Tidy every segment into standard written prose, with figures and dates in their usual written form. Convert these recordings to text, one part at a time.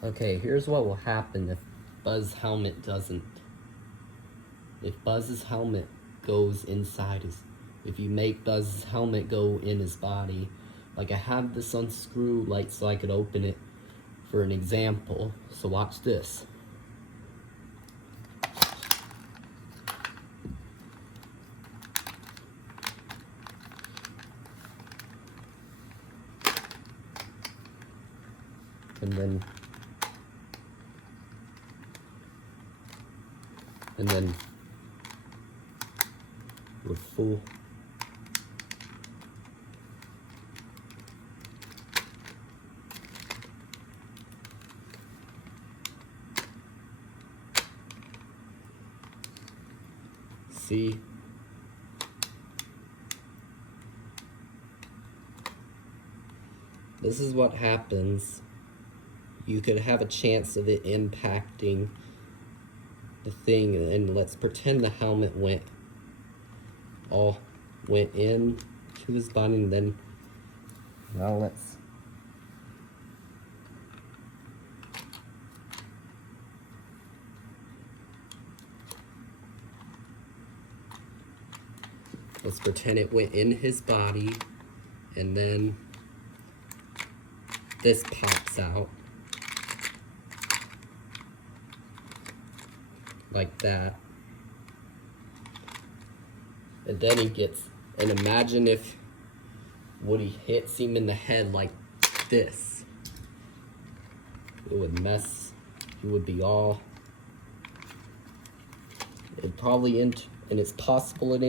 Okay, here's what will happen if Buzz's helmet doesn't. If Buzz's helmet goes inside his. If you make Buzz's helmet go in his body, like I have this unscrew light so I could open it for an example. So watch this. And then we're full. See? This is what happens. You could have a chance of it impacting the thing, and let's pretend the helmet went in to his body, and then now let's pretend it went in his body, and then this pops out like that. And then he gets, and imagine if Woody hits him in the head like this. It would mess, he would be all, it probably, and it's possible it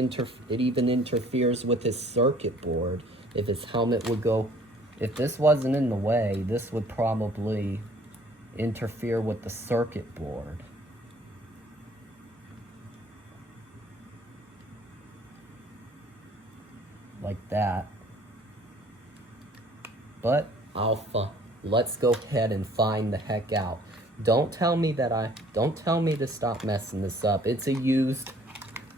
even interferes with his circuit board. If his helmet would go, if this wasn't in the way, this would probably interfere with the circuit board. Like that. But let's go ahead and find the heck out. Don't tell me to stop messing this up. It's a used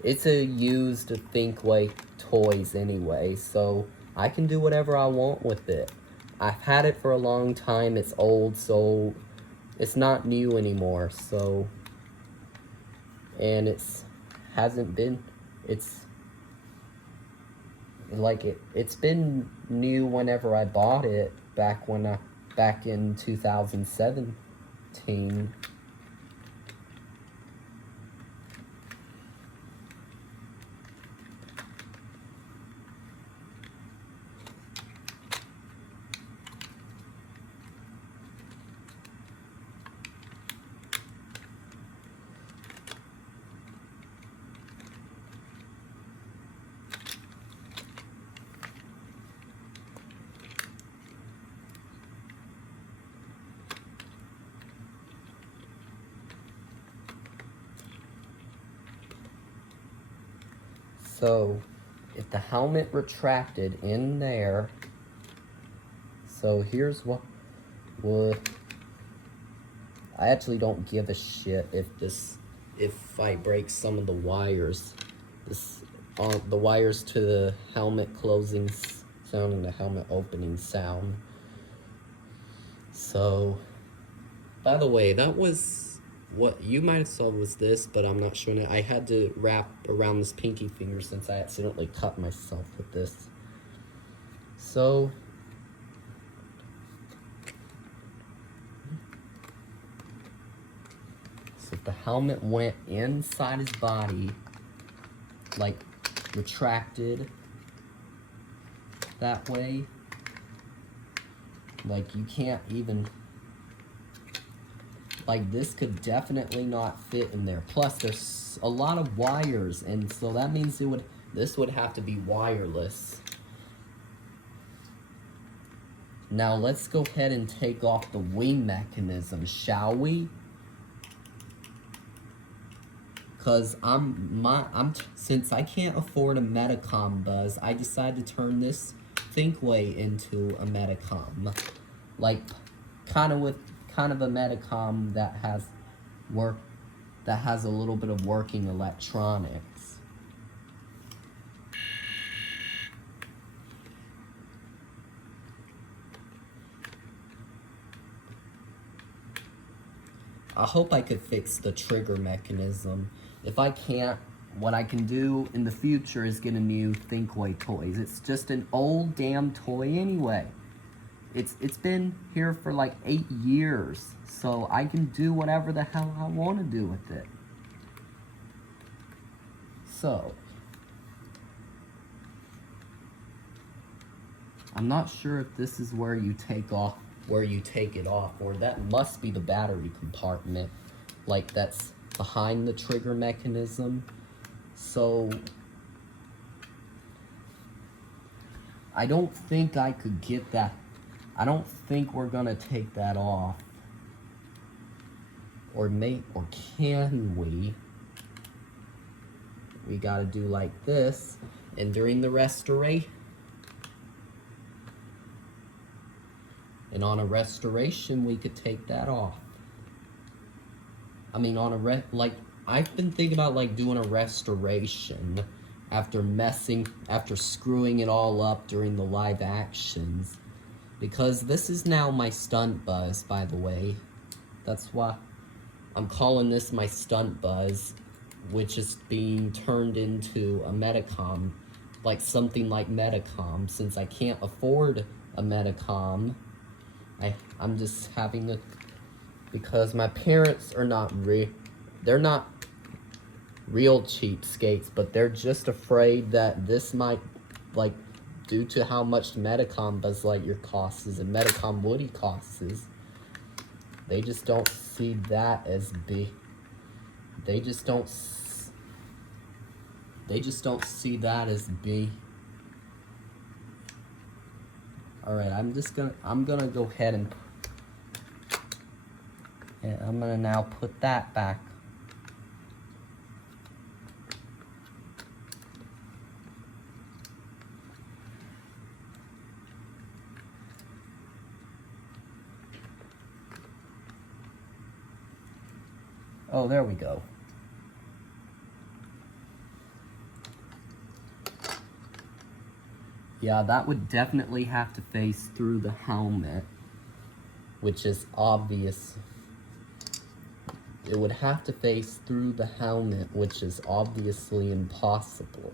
Thinkway toys anyway, so I can do whatever I want with it. I've had it for a long time. It's old, so it's not new anymore. So, and it's been new whenever I bought it back in 2017. So, if the helmet retracted in there, so here's what would, I actually don't give a shit if I break some of the wires. The wires to the helmet closing sound and the helmet opening sound. So, by the way, that was, what you might have saw was this, but I'm not showing it. I had to wrap around this pinky finger since I accidentally cut myself with this. So if the helmet went inside his body, like retracted that way, like you can't even, like this could definitely not fit in there. Plus there's a lot of wires, and so that means this would have to be wireless. Now let's go ahead and take off the wing mechanism, shall we? Cause since I can't afford a Medicom Buzz, I decided to turn this Thinkway into a Medicom, like kind of a Medicom that has a little bit of working electronics. I hope I could fix the trigger mechanism. If I can't, what I can do in the future is get a new Thinkway toys. It's just an old damn toy anyway. It's been here for like 8 years, so I can do whatever the hell I want to do with it. So, I'm not sure if this is where you take it off, or that must be the battery compartment, like that's behind the trigger mechanism. So, I don't think I could get that. I don't think we're gonna take that off. Or can we? We gotta do like this, and during the restoration, and on a restoration, we could take that off. I mean, on a I've been thinking about like doing a restoration after screwing it all up during the live actions. Because this is now my stunt buzz, by the way. That's why I'm calling this my stunt buzz, which is being turned into a Medicom, like something like Medicom. Since I can't afford a Medicom, I'm just having to, because my parents are they're not real cheapskates, but they're just afraid that this might, like, due to how much Medicom Buzz Lightyear costs and Medicom Woody costs, they just don't see that as big. They just don't see that as big. Alright, I'm gonna go ahead and I'm gonna now put that back. Oh, there we go. Yeah, that would definitely have to face through the helmet, which is obvious. It would have to face through the helmet, which is obviously impossible.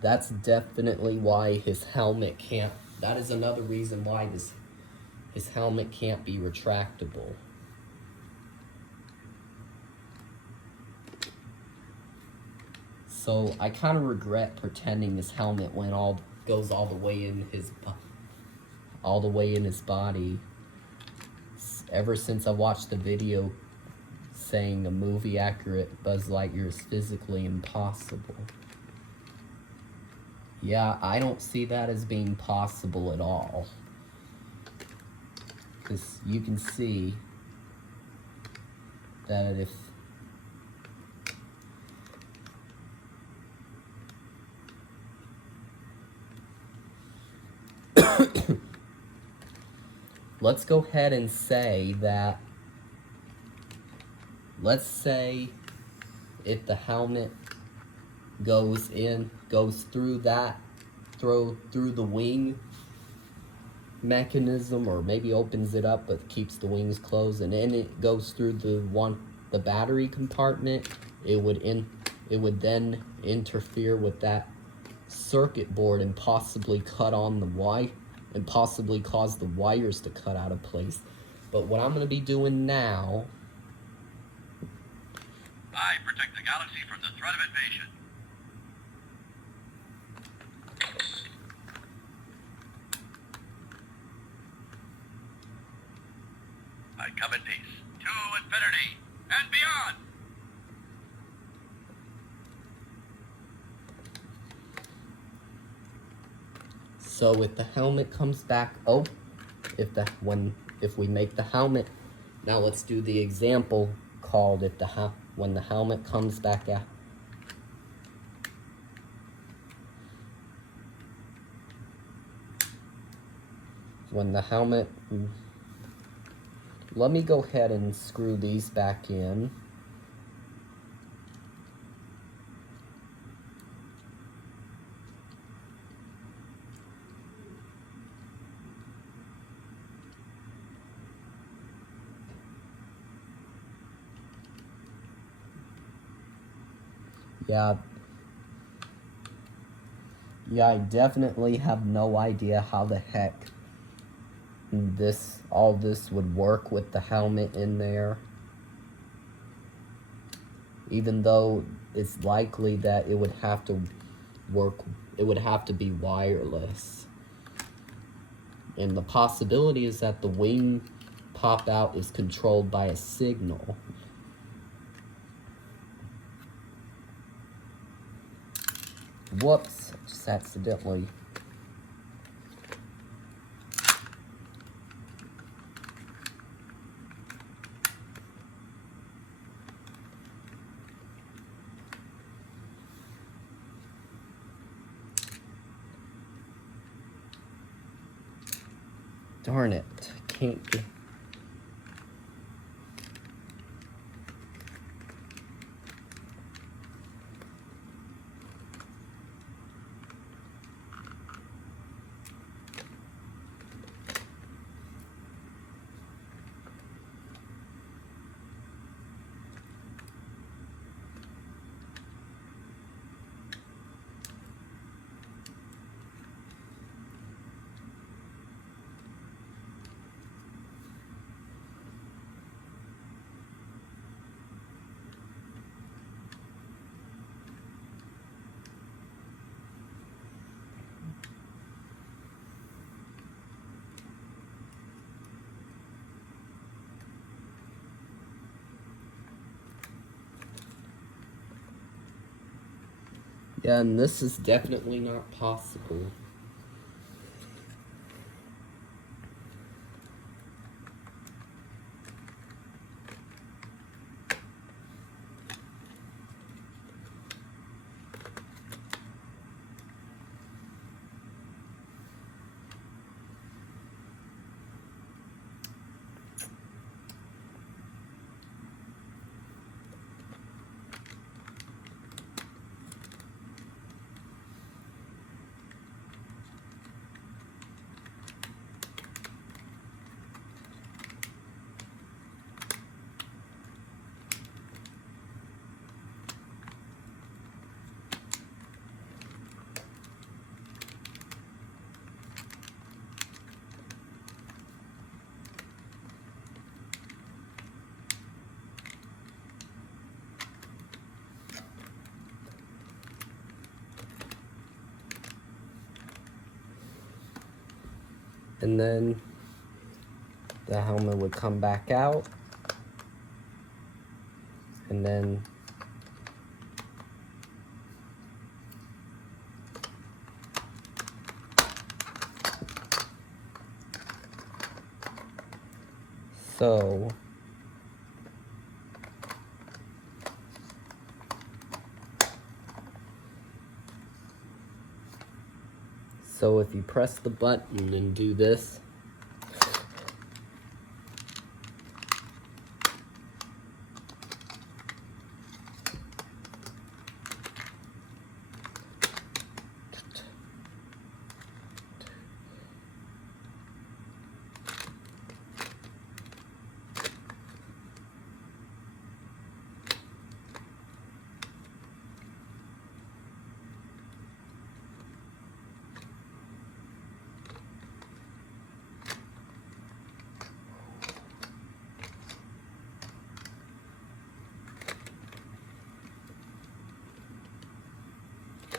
That's definitely why his helmet can't. That is another reason why his helmet can't be retractable. So I kind of regret pretending his helmet goes all the way in his body. Ever since I watched the video saying a movie accurate Buzz Lightyear is physically impossible. Yeah, I don't see that as being possible at all. Because you can see that if let's go ahead and say that, let's say if the helmet goes through the wing mechanism, or maybe opens it up but keeps the wings closed, and then it goes through the battery compartment, it would then interfere with that circuit board and possibly cut on the wire, and possibly cause the wires to cut out of place. But what I'm going to be doing now, I protect the galaxy from the threat of invasion. I come in peace to infinity and beyond. so if the helmet comes back, if we make the helmet, now let's do the example called when the helmet comes back out. When the helmet, let me go ahead and screw these back in. Yeah. Yeah, I definitely have no idea how the heck all this would work with the helmet in there. Even though it's likely that it would have to work, it would have to be wireless. And the possibility is that the wing pop out is controlled by a signal. Whoops, just accidentally. Darn it, can't get... Yeah, and this is definitely not possible. And then the helmet would come back out. And then so if you press the button and do this,